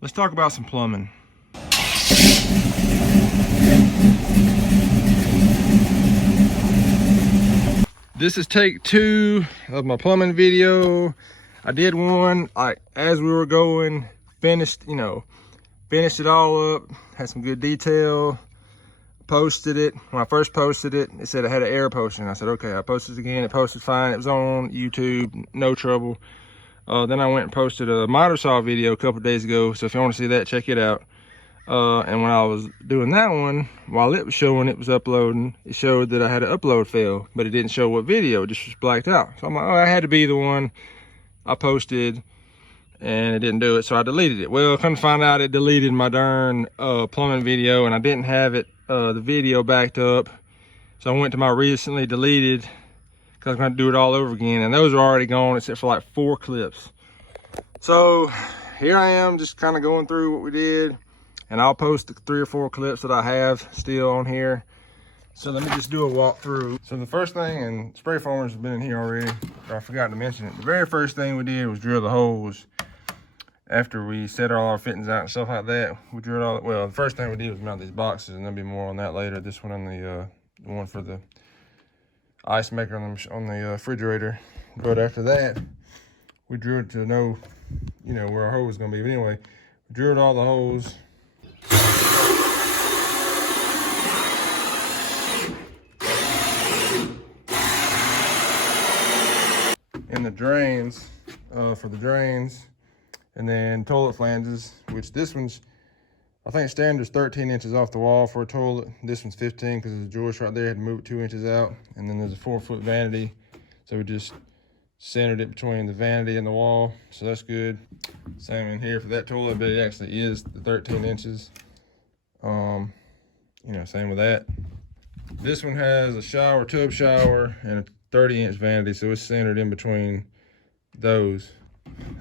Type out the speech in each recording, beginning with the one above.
Let's talk about some plumbing. This is take 2 of my plumbing video. I did one like as we were going, finished it all up, had some good detail, posted it. When I first posted it, it said I had an error posting. I said, okay, I posted it again, it posted fine. It was on YouTube, no trouble. Then I went and posted a miter saw video a couple days ago. So if you want to see that, check it out. And when I was doing that one, while it was showing it was uploading, it showed that I had an upload fail, but it didn't show what video, it just was blacked out. So I'm like, oh, I had to be the one I posted and it didn't do it, so I deleted it. Well, come to find out, it deleted my darn plumbing video, and I didn't have it, the video backed up. So I went to my recently deleted, because I'm going to do it all over again, and those are already gone except for like 4 clips. So here I am, just kind of going through what we did. And I'll post the 3 or 4 clips that I have still on here. So let me just do a walkthrough. So the first thing, and spray foamers have been in here already, but I forgot to mention it. The very first thing we did was drill the holes. After we set all our fittings out and stuff like that, we drilled all, well, the first thing we did was mount these boxes, and there'll be more on that later. This one on the one for the ice maker on the refrigerator. But after that, we drilled to know, where our hole was gonna be. But anyway, we drilled all the holes. In the drains, for the drains, and then toilet flanges, which this one's, I think standard's 13 inches off the wall for a toilet. This one's 15 because there's a joist right there, had to move it 2 inches out. And then there's a 4-foot vanity, so we just centered it between the vanity and the wall, so that's good. Same in here for that toilet, but it actually is the 13 inches. Same with that. This one has a shower, tub shower, and a 30-inch vanity, so it's centered in between those.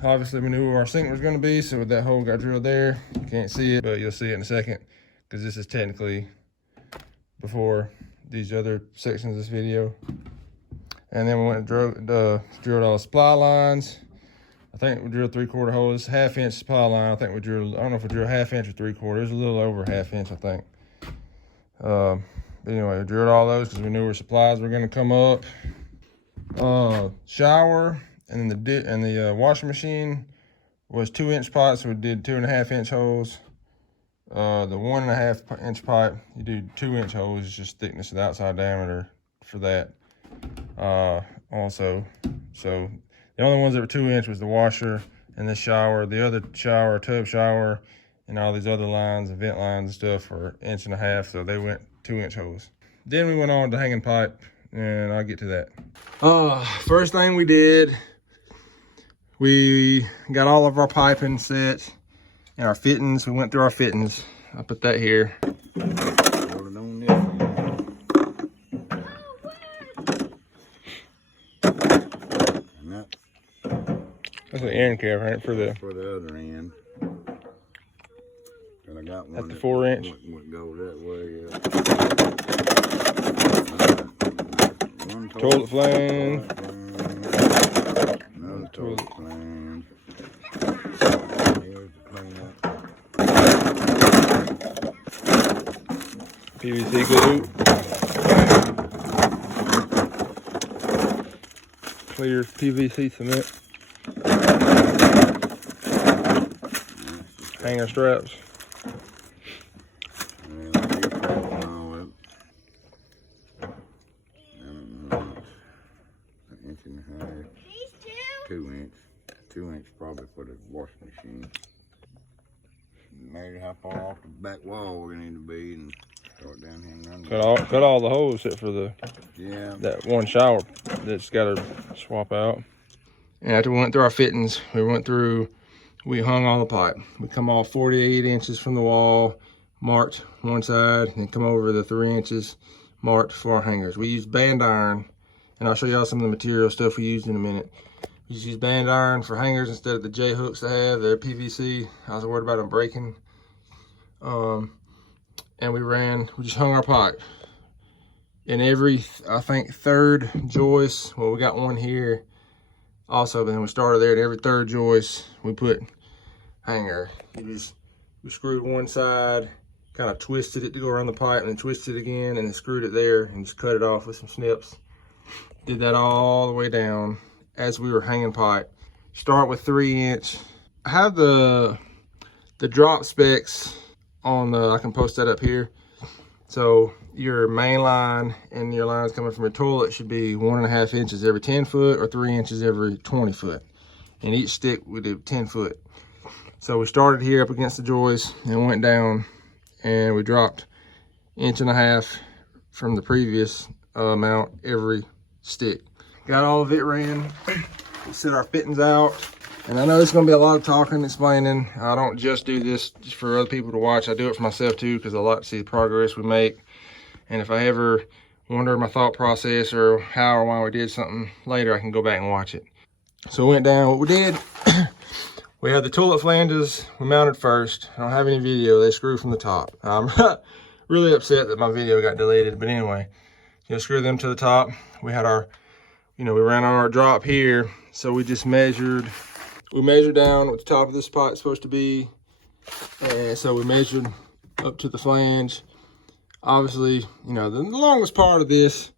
Obviously we knew where our sink was going to be, so that hole got drilled there. You can't see it, but you'll see it in a second, because this is technically before these other sections of this video. And then we went and drilled all the supply lines. I think we drilled 3/4 holes, 1/2-inch supply line. I think we drilled, I don't know if we drilled 1/2 inch or 3/4. It was a little over 1/2 inch, I think. But anyway, we drilled all those because we knew where supplies were going to come up. Shower and then the washing machine was 2-inch pipes, so we did 2.5-inch holes. The 1.5-inch pipe, you do 2-inch holes. It's just thickness of the outside diameter for that. Also, so the only ones that were 2-inch was the washer and the shower. The other shower, tub shower, and all these other lines and vent lines and stuff were 1.5 inches, so they went 2-inch holes. Then we went on to hanging pipe, and I'll get to that. First thing we did, we got all of our piping set and our fittings. We went through our fittings. I put that here. That's an end cap, right? For the other end. And I got one. That's the 4-inch. Would go that way. One toilet flange. Another toilet flange. Here's the cleanup. PVC glue. Clear PVC cement. Hanger straps. Two inch probably for the washing machine. Measure how far off the back wall we're gonna need to be and start down here and run. Cut all the holes except for that one shower that's got to swap out. And after we went through our fittings, we hung all the pipe. We come off 48 inches from the wall, marked one side, and then come over the 3 inches marked for our hangers. We used band iron, and I'll show y'all some of the material stuff we used in a minute. We just used band iron for hangers instead of the J hooks they have. They're PVC. I was worried about them breaking. And we just hung our pipe. In every, I think, 3rd joist, well, we got one here also, but then we started there. At every 3rd joist, we put hanger. We screwed one side, kind of twisted it to go around the pipe, and then twisted it again, and then screwed it there, and just cut it off with some snips. Did that all the way down as we were hanging pipe. Start with 3-inch. I have the drop specs on the, I can post that up here. So your main line and your lines coming from your toilet should be 1.5 inches every 10 foot or 3 inches every 20 foot. And each stick we do 10 foot. So we started here up against the joist and went down, and we dropped 1.5 inches from the previous amount every stick. Got all of it ran. We set our fittings out. And I know it's gonna be a lot of talking and explaining. I don't just do this just for other people to watch. I do it for myself too, because I like to see the progress we make. And if I ever wonder my thought process or how or why we did something later, I can go back and watch it. So we went down. What we did, we had the toilet flanges we mounted first. I don't have any video. They screw from the top. I'm really upset that my video got deleted, but anyway, screw them to the top. We had our, we ran on our drop here, so we just measured. We measured down what the top of this pipe is supposed to be, and so we measured up to the flange. Obviously, the longest part of this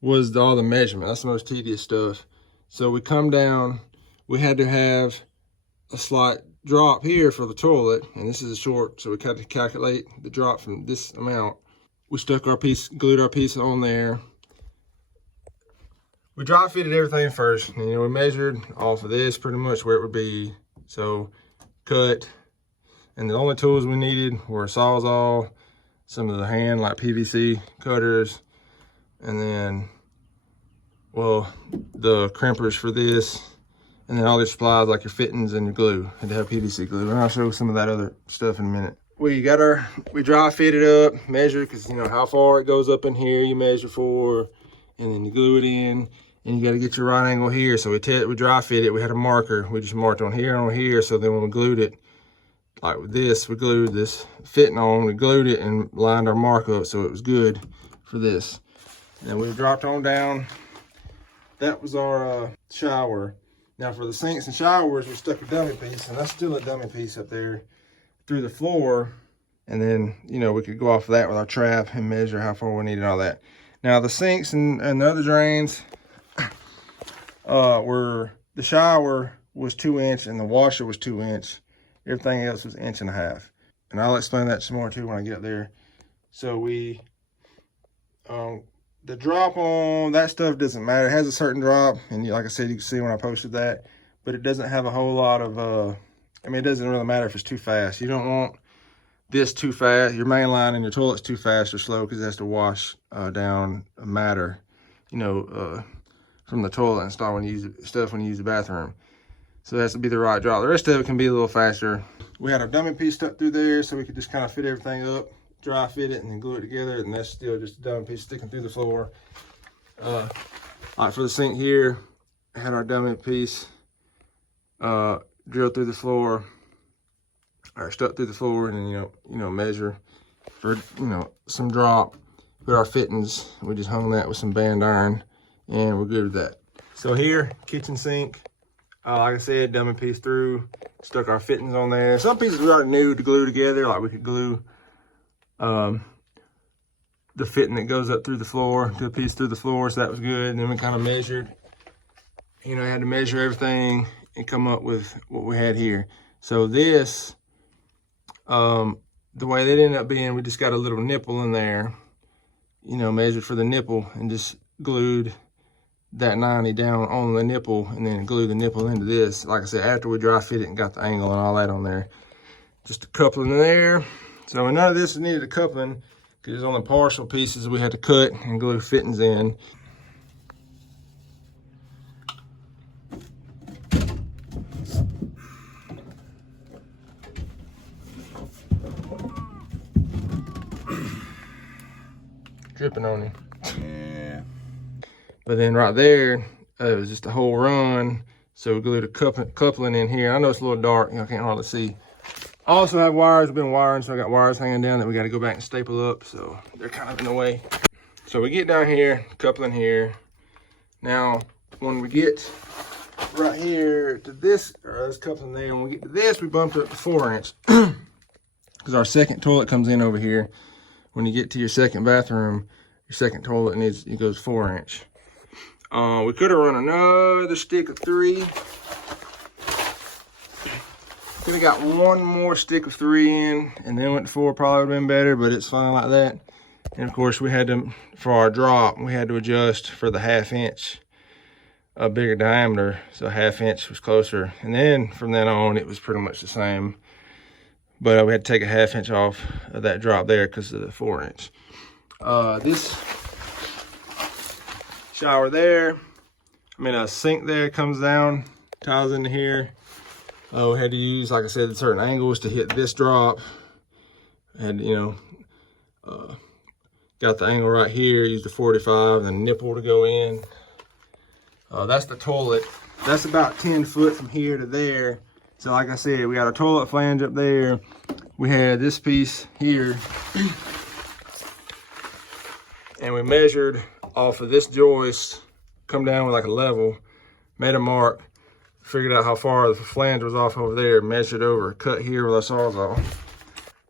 was all the measurement. That's the most tedious stuff. So we come down, we had to have a slight drop here for the toilet, and this is a short, so we had to calculate the drop from this amount. We stuck our piece, glued our piece on there. We drop fitted everything first, and we measured off of this pretty much where it would be. So cut, and the only tools we needed were a Sawzall, some of the hand like PVC cutters, and then, well, the crimpers for this, and then all the supplies like your fittings and your glue. Had to have PVC glue, and I'll show some of that other stuff in a minute. We dry fitted up, measure, because how far it goes up in here, you measure for, and then you glue it in, and you got to get your right angle here. So we dry fit it. We had a marker. We just marked on here and on here. So then when we glued it, like with this, we glued this fitting on, we glued it and lined our mark up so it was good for this. Then we dropped on down. That was our shower. Now for the sinks and showers, we stuck a dummy piece, and that's still a dummy piece up there through the floor. And then, we could go off of that with our trap and measure how far we needed all that. Now the sinks and the other drains the shower was 2 inch and the washer was 2 inch. Everything else was 1.5 inches. And I'll explain that some more too when I get there. So the drop on that stuff doesn't matter. It has a certain drop, and like I said, you can see when I posted that, but it doesn't have a whole lot of, it doesn't really matter if it's too fast. You don't want this too fast. Your main line in your toilet's too fast or slow because it has to wash down matter, from the toilet and stuff when you use the bathroom. So that has to be the right drop. The rest of it can be a little faster. We had our dummy piece stuck through there so we could just kind of fit everything up, dry fit it, and then glue it together, and that's still just a dummy piece sticking through the floor. Like for the sink here, I had our dummy piece drilled through the floor, or stuck through the floor, and then measure for some drop. Put our fittings, we just hung that with some band iron, and we're good with that. So here, kitchen sink, like I said, dummy piece through, stuck our fittings on there. Some pieces we already knew to glue together, like we could glue the fitting that goes up through the floor to a piece through the floor, so that was good. And then we kind of measured, I had to measure everything and come up with what we had here. So this, the way that ended up being, we just got a little nipple in there, measured for the nipple and just glued that 90 down on the nipple, and then glue the nipple into this. Like I said, after we dry fit it and got the angle and all that on there. Just a coupling in there. So none of this needed a coupling because it's only partial pieces we had to cut and glue fittings in. Dripping on you. Yeah. But then right there, it was just a whole run. So we glued a coupling in here. I know it's a little dark, I can't hardly see. I also have wires, I've been wiring, so I got wires hanging down that we gotta go back and staple up, so they're kind of in the way. So we get down here, coupling here. Now, when we get right here to this, or there's a couple in there. When we get to this, we bumped it up to 4 inch. Because our second toilet comes in over here. When you get to your second bathroom, your second toilet it goes 4 inch. We could have run another stick of 3. Could have got one more stick of 3 in, and then went to 4. Probably would have been better, but it's fine like that. And of course, we had to, for our drop, we had to adjust for the 1/2 inch, a bigger diameter, so 1/2 inch was closer. And then from then on, it was pretty much the same. But we had to take a 1/2 inch off of that drop there because of the 4 inch. This shower there, a sink there comes down, ties into here. We had to use, like I said, certain angles to hit this drop. And got the angle right here, used the 45 and the nipple to go in. That's the toilet. That's about 10 foot from here to there. So like I said, we got a toilet flange up there. We had this piece here. And we measured off of this joist, come down with like a level, made a mark, figured out how far the flange was off over there, measured over, cut here with our sawzall.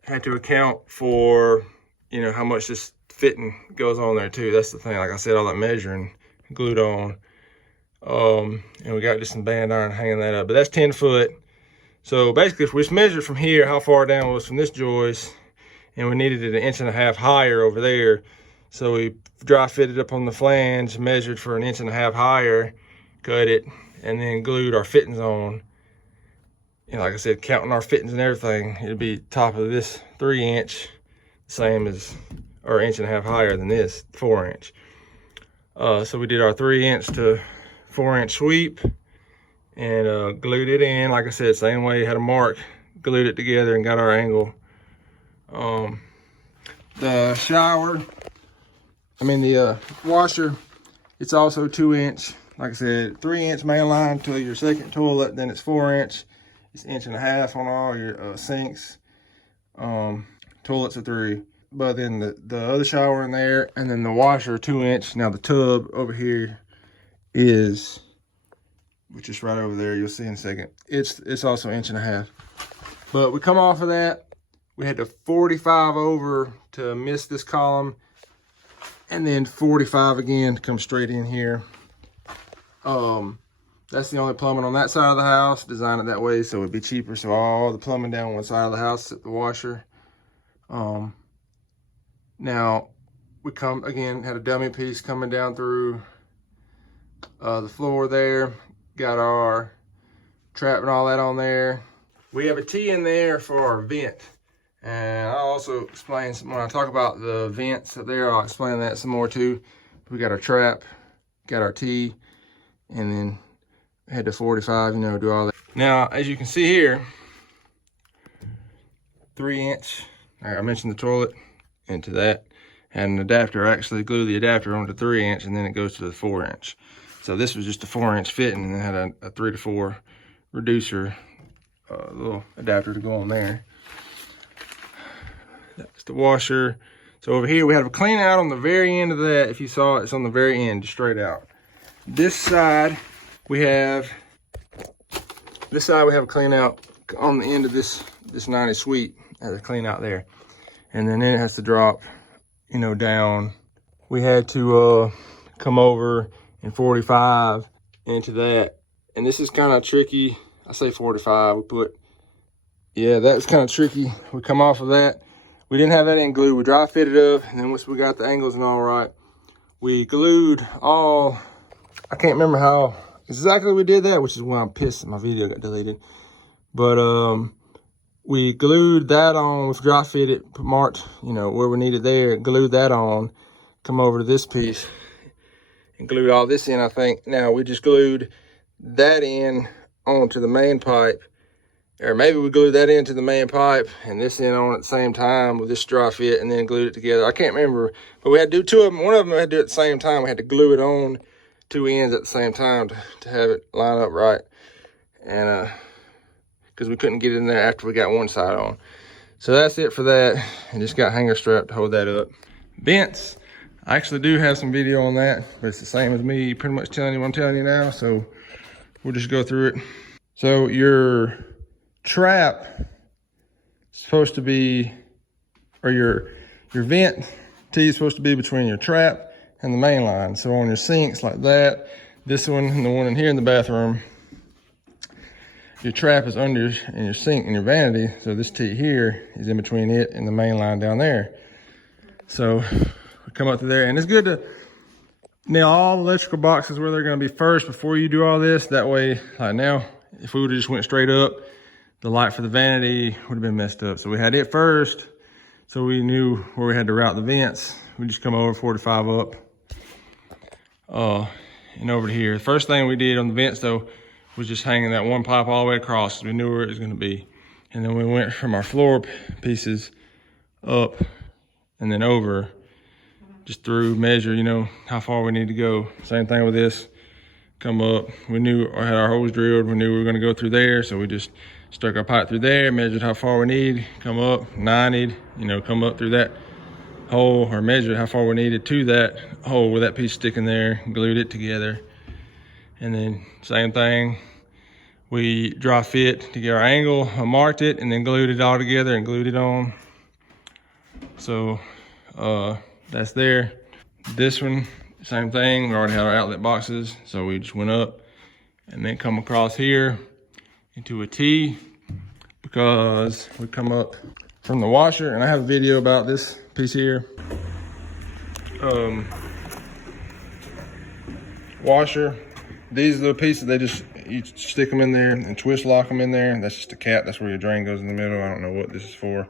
Had to account for, how much this fitting goes on there too. That's the thing. Like I said, all that measuring glued on. And we got just some band iron hanging that up, but that's 10 foot. So basically, if we just measured from here how far down it was from this joist, and we needed it 1.5 inches higher over there, so we dry fitted up on the flange, measured for 1.5 inches higher, cut it, and then glued our fittings on. And like I said, counting our fittings and everything, it'd be top of this 3 inch, same as, or 1.5 inches higher than this 4 inch. So we did our 3 inch to 4 inch sweep and glued it in. Like I said, same way, had a mark, glued it together and got our angle. The shower, the washer, it's also 2 inch. Like I said, 3 inch main line to your second toilet, then it's 4 inch. It's 1.5 inches on all your sinks. Toilets are 3. But then the other shower in there, and then the washer 2 inch. Now the tub over here is, which is right over there, you'll see in a second. It's also 1.5 inches. But we come off of that, we had to 45 over to miss this column, and then 45 again to come straight in here. That's the only plumbing on that side of the house. Designed it that way so it'd be cheaper. So all the plumbing down one side of the house except the washer. Now we had a dummy piece coming down through the floor there. Got our trap and all that on there. We have a T in there for our vent. And I'll also explain when I talk about the vents up there, I'll explain that some more too. We got our trap, got our T, and then had to 45, do all that. Now, as you can see here, 3 inch, I mentioned the toilet, into that, and an adapter. I actually glue the adapter onto 3 inch, and then it goes to the 4 inch. So this was just a 4 inch fitting, and it had a 3 to 4 reducer, little adapter to go on there. That's the washer. So over here, we have a clean out on the very end of that. If you saw it, it's on the very end, straight out. This side, we have a clean out on the end of this 90 suite. Has a clean out there. And then it has to drop, down. We had to come over and 45 into that. And this is kind of tricky. I say 45, that was kind of tricky. We come off of that. We didn't have that in glue. We dry fitted up, and then once we got the angles and all right, we glued all, I can't remember how exactly we did that, which is why I'm pissed that my video got deleted. But we glued that on, we dry fitted, marked, where we needed there, glued that on, come over to this piece, and glued all this in, I think. Now we just glued that in onto the main pipe, or maybe we glued that into the main pipe and this in on at the same time with this dry fit, and then glued it together. I can't remember, but we had to do two of them. One of them we had to do at the same time. We had to glue it on two ends at the same time to have it line up right. And because we couldn't get it in there after we got one side on. So that's it for that. And just got hanger strap to hold that up. Vents, I actually do have some video on that, but it's the same as me pretty much telling you what I'm telling you now. So we'll just go through it. So your trap is supposed to be, or your vent T is supposed to be between your trap and the main line. So on your sinks like that, this one and the one in here in the bathroom, your trap is under in your sink and your vanity. So this T here is in between it and the main line down there. So we come up to there, and it's good to nail all the electrical boxes where they're gonna be first before you do all this. That way, like now, if we would've just went straight up, the light for the vanity would have been messed up. So we had it first, so we knew where we had to route the vents. We just come over 45 up and over to here. The first thing we did on the vents though was just hanging that one pipe all the way across, so we knew where it was gonna be. And then we went from our floor pieces up and then over, just through, measure, you know, how far we need to go. Same thing with this, come up. We knew, or had our holes drilled, we knew we were gonna go through there, so we just stuck our pipe through there, measured how far we need, come up, 90'd, you know, come up through that hole, or measured how far we needed to that hole with that piece sticking there, glued it together. And then same thing, we dry fit to get our angle, marked it, and then glued it all together and glued it on. So that's there. This one, same thing, we already had our outlet boxes, so we just went up and then come across here into a T, because we come up from the washer, and I have a video about this piece here. Washer, these little pieces, they just, you stick them in there and twist lock them in there. That's just a cap, that's where your drain goes in the middle. I don't know what this is for.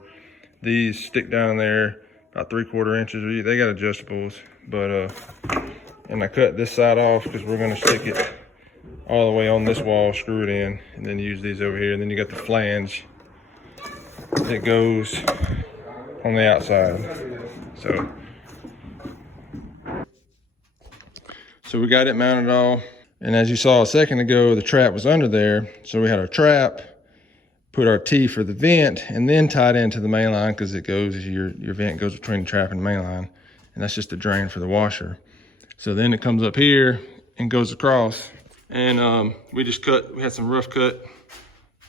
These stick down there about 3/4 inches. They got adjustables, but and I cut this side off because we're gonna stick it all the way on this wall, screw it in, and then use these over here. And then you got the flange that goes on the outside. So we got it mounted all. And as you saw a second ago, the trap was under there. So we had our trap, put our T for the vent, and then tied into the main line, because it goes, your vent goes between the trap and the main line. And that's just the drain for the washer. So then it comes up here and goes across. And we just cut, we had some rough cut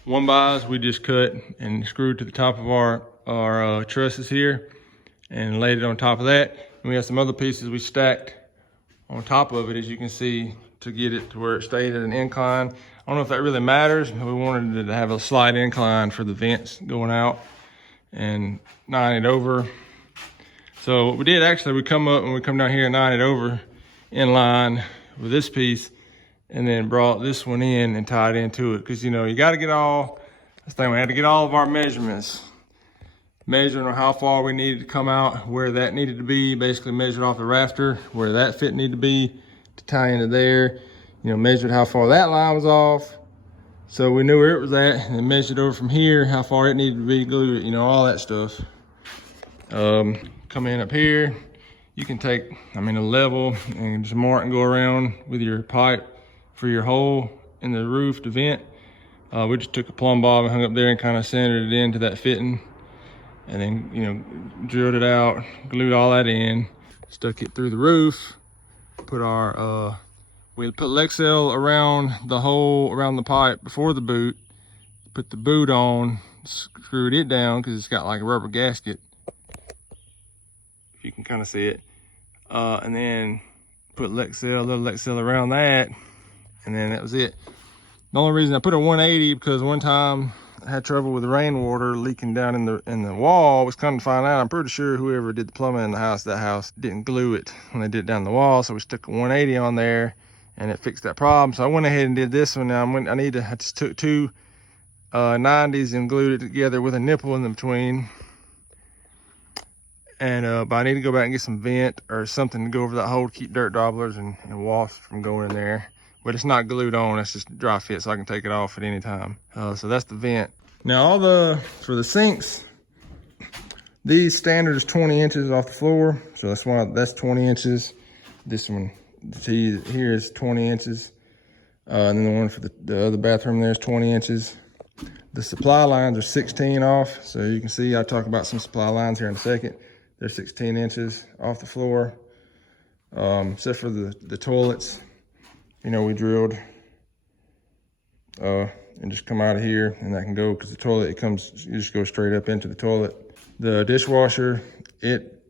1x we just cut and screwed to the top of our trusses here and laid it on top of that. And we have some other pieces we stacked on top of it, as you can see, to get it to where it stayed at an incline. I don't know if that really matters, but we wanted it to have a slight incline for the vents going out, and 9 it over. So what we did, actually, we come up and we come down here and 9 it over in line with this piece, and then brought this one in and tied into it. Because, you know, you got to get all, this thing, we had to get all of our measurements. Measuring on how far we needed to come out, where that needed to be, basically measured off the rafter, where that fit needed to be to tie into there. You know, measured how far that line was off, so we knew where it was at, and then measured over from here, how far it needed to be, glued it, you know, all that stuff. Come in up here, you can take, I mean, a level and just mark and go around with your pipe for your hole in the roof to vent. We just took a plumb bob and hung up there and kind of centered it into that fitting, and then, you know, drilled it out, glued all that in, stuck it through the roof, put our, we put Lexel around the hole, around the pipe before the boot, put the boot on, screwed it down because it's got like a rubber gasket, if you can kind of see it, and then put Lexel, a little Lexel around that, and then that was it. The only reason I put a 180, because one time I had trouble with rainwater leaking down in the wall. Was come to find out, I'm pretty sure whoever did the plumbing in the house, that house didn't glue it when they did it down the wall. So we stuck a 180 on there, and it fixed that problem. So I went ahead and did this one. Now I just took two 90s and glued it together with a nipple in between. And but I need to go back and get some vent or something to go over that hole to keep dirt dabblers and wasps from going in there. But it's not glued on, it's just dry fit, so I can take it off at any time. So that's the vent. Now for the sinks, these standard is 20 inches off the floor. So that's why that's 20 inches. This one, the T here is 20 inches. And then the one for the other bathroom there is 20 inches. The supply lines are 16 off. So you can see, I'll talk about some supply lines here in a second. They're 16 inches off the floor, except for the toilets. You know, we drilled and just come out of here, and that can go, because the toilet, you just go straight up into the toilet. The dishwasher,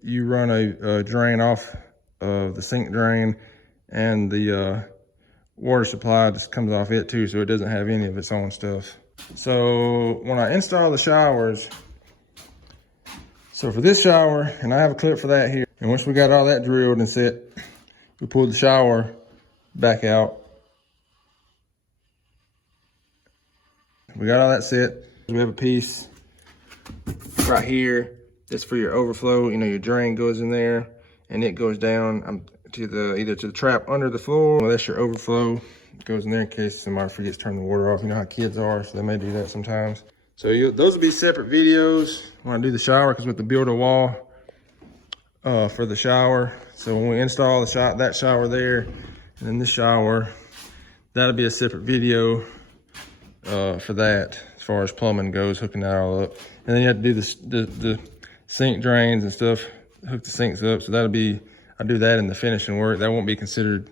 you run a drain off of the sink drain, and the water supply just comes off it too, so it doesn't have any of its own stuff. So when I install the showers, so for this shower, and I have a clip for that here, and once we got all that drilled and set, we pull the shower back out. We got all that set. We have a piece right here that's for your overflow. You know, your drain goes in there and it goes down to either to the trap under the floor. Well, that's your overflow. It goes in there in case somebody forgets to turn the water off. You know how kids are, so they may do that sometimes. So those will be separate videos when I do the shower, because we have to build a wall for the shower. So when we install that shower there, and then this shower, that'll be a separate video for that, as far as plumbing goes, hooking that all up. And then you have to do the sink drains and stuff, hook the sinks up. So I do that in the finishing work. That won't be considered,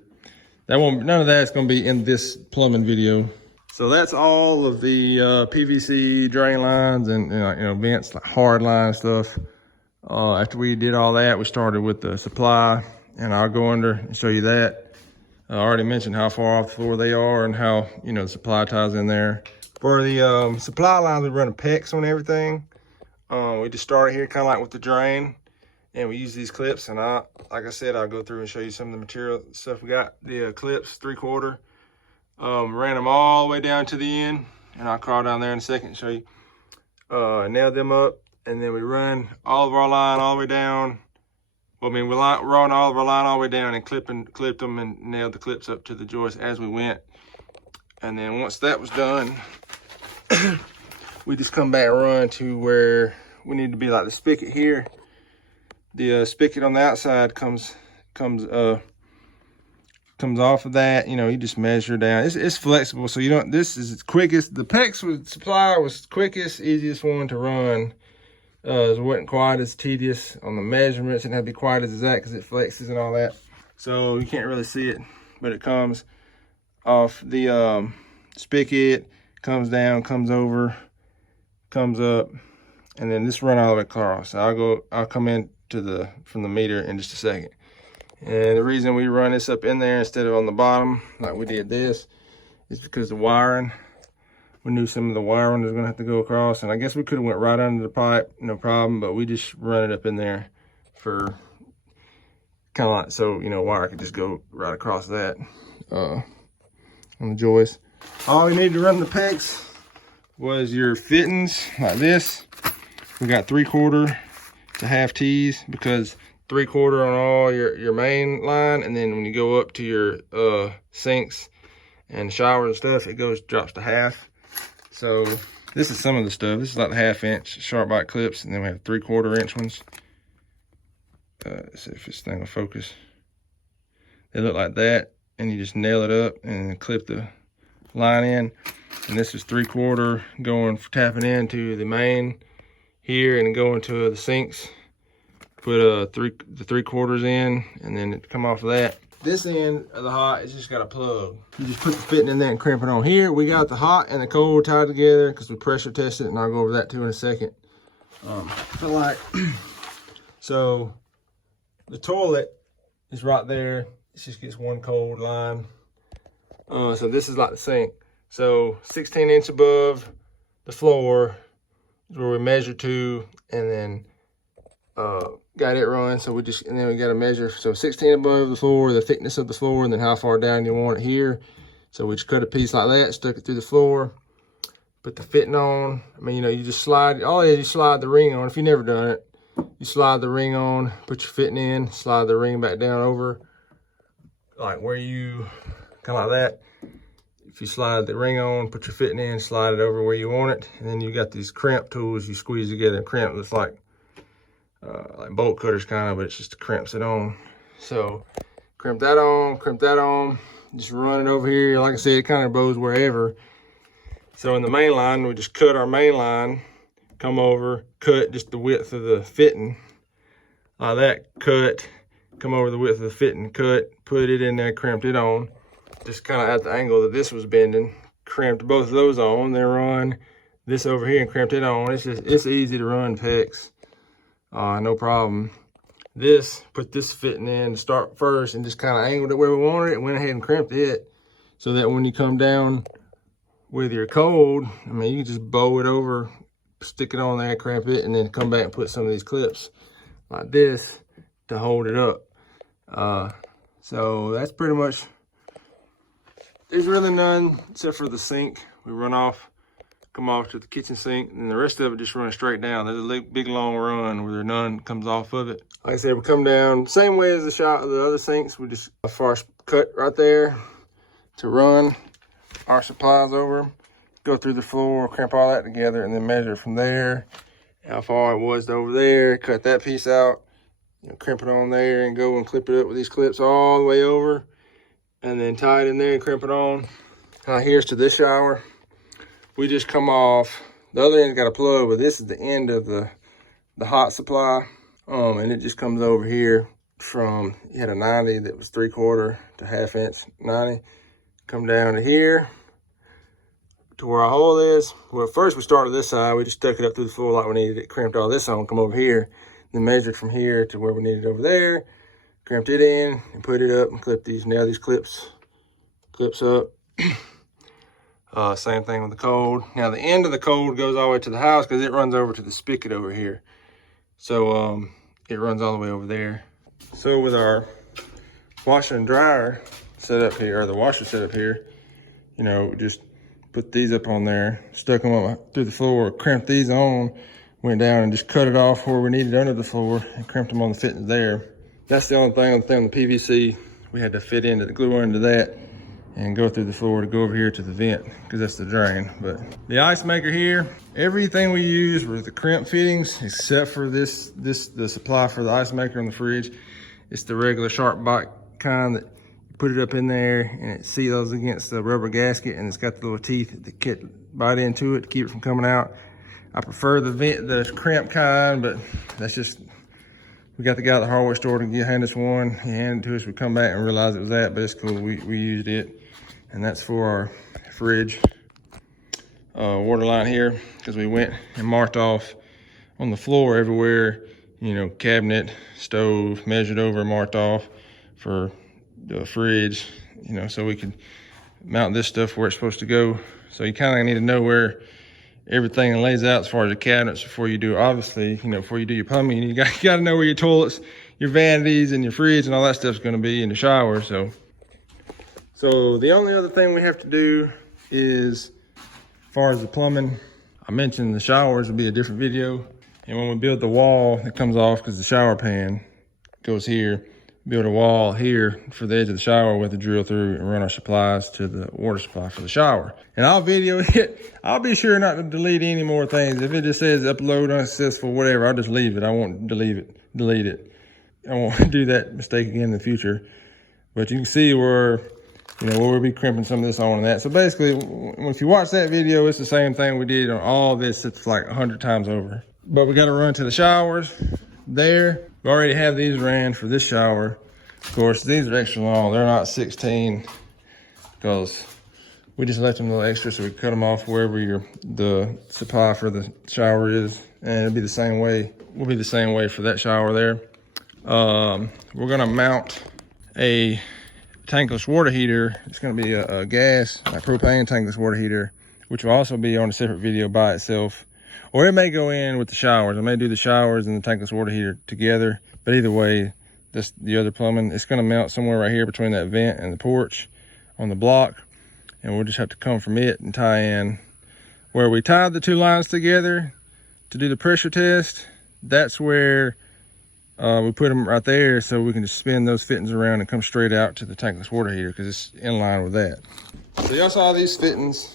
none of that's gonna be in this plumbing video. So that's all of the PVC drain lines and vents, like hard line stuff. After we did all that, we started with the supply, and I'll go under and show you that. I already mentioned how far off the floor they are and how, the supply ties in there. For the supply lines, we run a PEX on everything. We just started here kind of like with the drain, and we use these clips, and like I said, I'll go through and show you some of the material stuff we got. The clips, 3/4, ran them all the way down to the end, and I'll crawl down there in a second and show you. Nailed them up, and then we run all of our line all the way down. Well, I mean, we run all of our line all the way down and clipped them and nailed the clips up to the joist as we went. And then once that was done, we just come back and run to where we need to be, like the spigot here. The spigot on the outside comes off of that. You just measure down. It's flexible, so this is quickest. The PEX supply was quickest, easiest one to run. It wasn't quite as tedious on the measurements. It didn't have to be quite as exact because it flexes and all that. So you can't really see it, but it comes off the spigot, comes down, comes over, comes up, and then this run all the way across. So I'll come in from the meter in just a second. And the reason we run this up in there instead of on the bottom, like we did this, is because the wiring, we knew some of the wiring was gonna have to go across, and I guess we could have went right under the pipe, no problem, but we just run it up in there for kind of like, so, wire could just go right across that on the joist. All you need to run the PEX was your fittings like this. We got 3/4 to half T's, because 3/4 on all your main line, and then when you go up to your sinks and showers and stuff, it drops to half. So this is some of the stuff. This is like the 1/2-inch sharp bite clips, and then we have 3/4-inch ones. Let's see if this thing will focus. They look like that, and you just nail it up and clip the line in. And this is 3/4 tapping into the main here and going to the sinks. Put the 3/4 in, and then it come off of that. This end of the hot, it's just got a plug. You just put the fitting in there and crimp it on. Here we got the hot and the cold tied together because we pressure tested it, and I'll go over that too in a second. So the toilet is right there. It just gets one cold line. So this is like the sink. So 16 inches above the floor is where we measure to, and then got it run. So and then we got to measure. So 16 above the floor, the thickness of the floor, and then how far down you want it here. So we just cut a piece like that, stuck it through the floor, put the fitting on. I mean, you just slide, you slide the ring on. If you've never done it, you slide the ring on, put your fitting in, slide the ring back down over, like where you, kind of like that. If you slide the ring on, put your fitting in, slide it over where you want it. And then you got these crimp tools you squeeze together and crimp. It's like bolt cutters kind of, but it's just crimps it on. So crimp that on, just run it over here. Like I said, it kind of goes wherever. So in the main line, we just cut our main line, come over, cut just the width of the fitting, like that, cut, come over the width of the fitting, cut, put it in there, crimped it on, just kind of at the angle that this was bending, crimped both of those on, then run this over here and crimped it on. It's easy to run PEX, no problem. This, put this fitting in to start first and just kind of angled it where we wanted it, went ahead and crimped it so that when you come down with your cold, I mean, you can just bow it over, stick it on there, crimp it, and then come back and put some of these clips like this to hold it up. So that's pretty much, there's really none except for the sink. We run off, come off to the kitchen sink, and the rest of it just runs straight down. There's a big long run where none comes off of it. Like I said, we come down same way as the other sinks. We just a far cut right there to run our supplies over, go through the floor, crimp all that together, and then measure from there how far it was to over there, cut that piece out, you know, crimp it on there, and go and clip it up with these clips all the way over, and then tie it in there and crimp it on. Now here's to this shower. We just come off, the other end's got a plug, but this is the end of the hot supply. And it just comes over here from, you had a 90 that was 3/4 to 1/2 inch 90. Come down to here to where our hole is. Well, first we started this side, we just stuck it up through the floor like we needed it, crimped all this on, come over here, then measured from here to where we needed over there, crimped it in and put it up and clipped these. Now these clips up. Same thing with the cold. Now the end of the cold goes all the way to the house because it runs over to the spigot over here. So it runs all the way over there. So with our washer and dryer set up here, or the washer set up here, you know, just put these up on there, stuck them up through the floor, crimped these on, went down and just cut it off where we needed under the floor and crimped them on the fittings there. That's the only thing on the PVC. We had to fit into the glue into that and go through the floor to go over here to the vent because that's the drain. But the ice maker here, everything we use were the crimp fittings except for the supply for the ice maker on the fridge. It's the regular sharp bite kind that you put it up in there and it seals against the rubber gasket, and it's got the little teeth that can bite into it to keep it from coming out. I prefer the crimp kind, but that's just, we got the guy at the hardware store to hand us one. He handed it to us, we come back and realized it was that, but it's cool, we used it. And that's for our fridge water line here, because we went and marked off on the floor everywhere, you know, cabinet, stove, measured over, marked off for the fridge, you know, so we could mount this stuff where it's supposed to go. So you kind of need to know where everything lays out as far as the cabinets before you do, obviously, you know, before you do your plumbing. You got to know where your toilets, your vanities, and your fridge and all that stuff's going to be in the shower. So the only other thing we have to do is, as far as the plumbing, I mentioned the showers will be a different video. And when we build the wall, it comes off because the shower pan goes here. Build a wall here for the edge of the shower with a drill through and run our supplies to the water supply for the shower. And I'll video it. I'll be sure not to delete any more things. If it just says upload unsuccessful, whatever, I'll just leave it. I won't delete it. I won't do that mistake again in the future. But you can see where, you know, we'll be crimping some of this on and that. So basically, if you watch that video, it's the same thing we did on all this. It's like 100 times over. But we got to run to the showers there. We already have these ran for this shower. Of course, these are extra long. They're not 16 because we just left them a little extra so we cut them off wherever the supply for the shower is. And it'll be the same way. Will be the same way for that shower there. We're going to mount a tankless water heater. It's going to be a gas, a propane tankless water heater, which will also be on a separate video by itself. Or it may go in with the showers. I may do the showers and the tankless water heater together. But either way, that's the other plumbing. It's going to mount somewhere right here between that vent and the porch on the block. And we'll just have to come from it and tie in where we tied the two lines together to do the pressure test. That's where we put them right there so we can just spin those fittings around and come straight out to the tankless water heater because it's in line with that. So y'all saw these fittings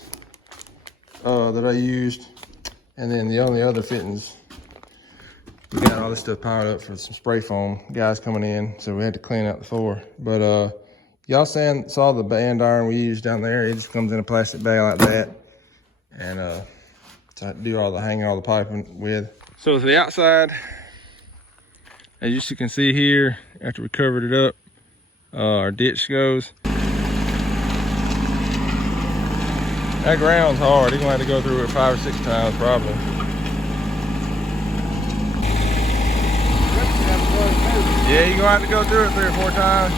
that I used. And then the only other fittings, we got all this stuff piled up for some spray foam guys coming in, so we had to clean out the floor. But y'all saw the band iron we used down there. It just comes in a plastic bag like that, and to do all the hanging all the piping with. So to the outside, as you can see here, after we covered it up, our ditch goes. That ground's hard. You're gonna have to go through it 5 or 6 times probably. Yeah, you're gonna have to go through it 3 or 4 times.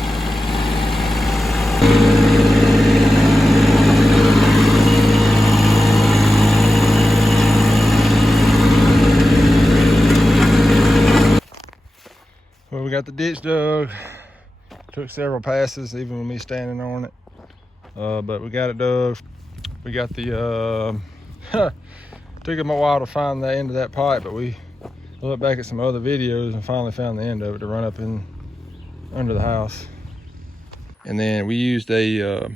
Well, we got the ditch dug. Took several passes, even with me standing on it. But we got it dug. We got the, took him a while to find the end of that pipe, but we looked back at some other videos and finally found the end of it to run up in under the house. And then we used the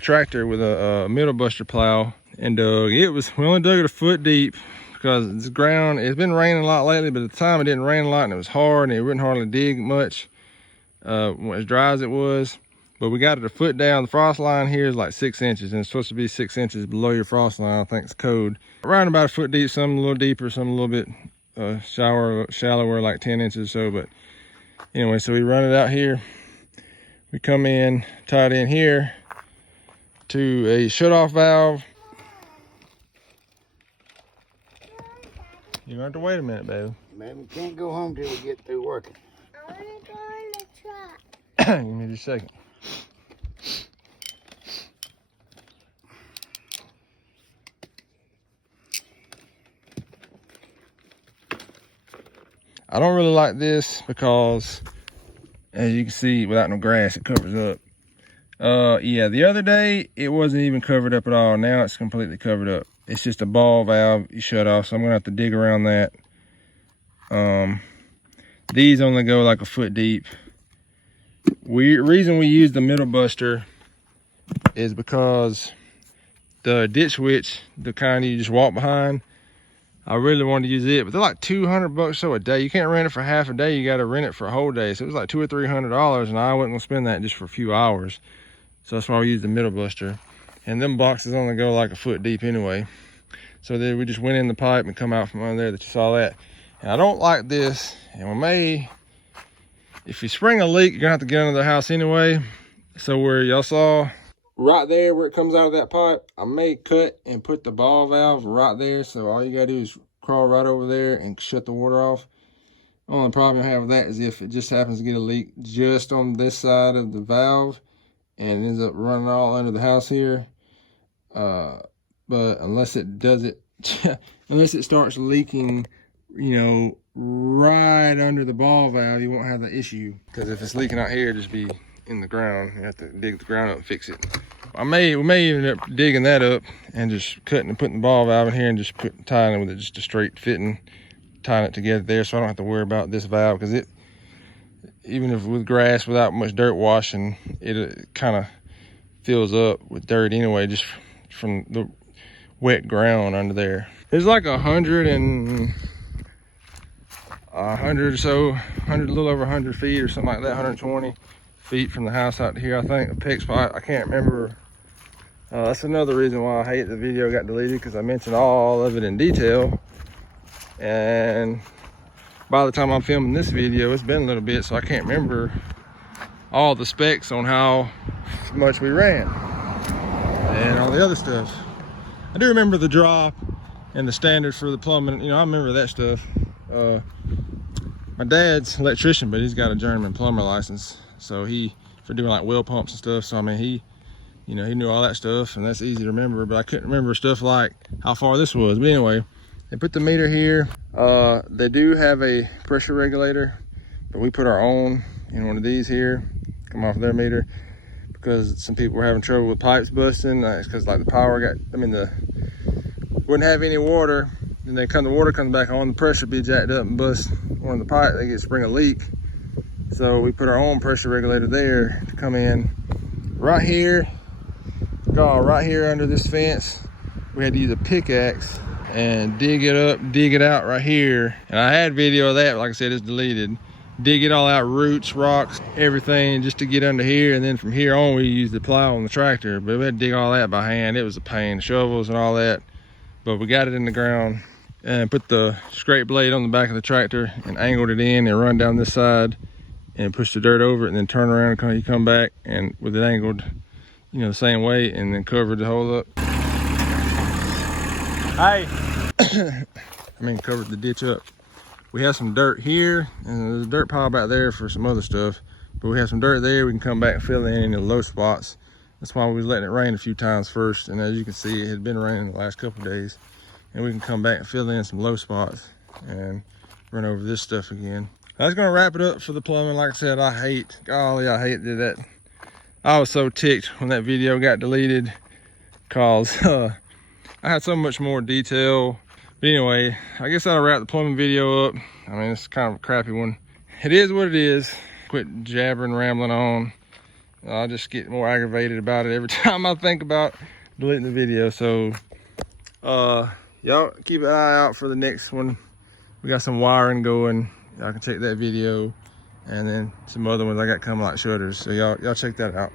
tractor with a middle buster plow and dug. We only dug it a foot deep because this ground, it's been raining a lot lately, but at the time it didn't rain a lot and it was hard and it wouldn't hardly dig much as dry as it was. But we got it a foot down. The frost line here is like 6 inches and it's supposed to be 6 inches below your frost line. I think it's code. Around about a foot deep, some a little deeper, some a little bit shallower, like 10 inches or so. But anyway, so we run it out here. We come in, tie it in here to a shut-off valve. You're gonna have to wait a minute, baby. Man, we can't go home till we get through working. I want to go on the truck. Give me just a second. I don't really like this because, as you can see, without no grass, it covers up. Yeah, the other day, it wasn't even covered up at all. Now it's completely covered up. It's just a ball valve you shut off, so I'm gonna have to dig around that. These only go like a foot deep. Reason we use the middle buster is because the ditch witch, the kind you just walk behind, I really wanted to use it, but they're like $200 or so a day. You can't rent it for half a day. You got to rent it for a whole day. So it was like $200 or $300, and I wasn't gonna spend that just for a few hours. So that's why we use the middle buster. And them boxes only go like a foot deep anyway. So then we just went in the pipe and come out from under there that you saw that. And I don't like this. And we may, if you spring a leak, you're gonna have to get under the house anyway. So where y'all saw right there where it comes out of that pipe, I may cut and put the ball valve right there. So all you gotta do is crawl right over there and shut the water off. Only problem I have with that is if it just happens to get a leak just on this side of the valve and it ends up running all under the house here. But unless it does it, unless it starts leaking, you know, right under the ball valve, you won't have the issue. Because if it's leaking out here, it'll just be in the ground. You have to dig the ground up and fix it. We may even end up digging that up and just cutting and putting the ball valve in here and just tying it with just a straight fitting, tying it together there, so I don't have to worry about this valve. Because it, even if with grass without much dirt washing, it kind of fills up with dirt anyway, just from the wet ground under there. There's like 100 or so, a little over 100 feet or something like that, 120 feet from the house out to here, I think, a PEX pipe. I can't remember. That's another reason why I hate the video got deleted, because I mentioned all of it in detail. And by the time I'm filming this video, it's been a little bit, so I can't remember all the specs on how much we ran and all the other stuff. I do remember the drop and the standard for the plumbing. You know, I remember that stuff. My dad's an electrician, but he's got a journeyman plumber license. So for doing like well pumps and stuff. So I mean, he knew all that stuff, and that's easy to remember, but I couldn't remember stuff like how far this was. But anyway, they put the meter here. They do have a pressure regulator, but we put our own in one of these here, come off their meter, because some people were having trouble with pipes busting. It's because like the power wouldn't have any water, and then the water comes back on, the pressure be jacked up and bust one of the pipe, they spring a leak. So we put our own pressure regulator there to come in right here. Right here under this fence, we had to use a pickaxe and dig it out right here. And I had video of that, but like I said, it's deleted. Dig it all out, roots, rocks, everything, just to get under here. And then from here on, we used the plow on the tractor, but we had to dig all that by hand. It was a pain, shovels and all that. But we got it in the ground and put the scrape blade on the back of the tractor and angled it in and run down this side and push the dirt over it, and then turn around and you come back and with it angled, you know, the same way, and then covered the hole up. Hey. Covered the ditch up. We have some dirt here, and there's a dirt pile back there for some other stuff. But we have some dirt there. We can come back and fill in any low spots. That's why we was letting it rain a few times first. And as you can see, it had been raining the last couple of days. And we can come back and fill in some low spots and run over this stuff again. That's gonna wrap it up for the plumbing. Like I said, I hate that. I was so ticked when that video got deleted, cause I had so much more detail. But anyway, I guess I'll wrap the plumbing video up. I mean, it's kind of a crappy one. It is what it is. Quit jabbering, rambling on. I just get more aggravated about it every time I think about deleting the video. So, y'all keep an eye out for the next one. We got some wiring going. Y'all can take that video, and then some other ones I got coming like shutters. So y'all check that out.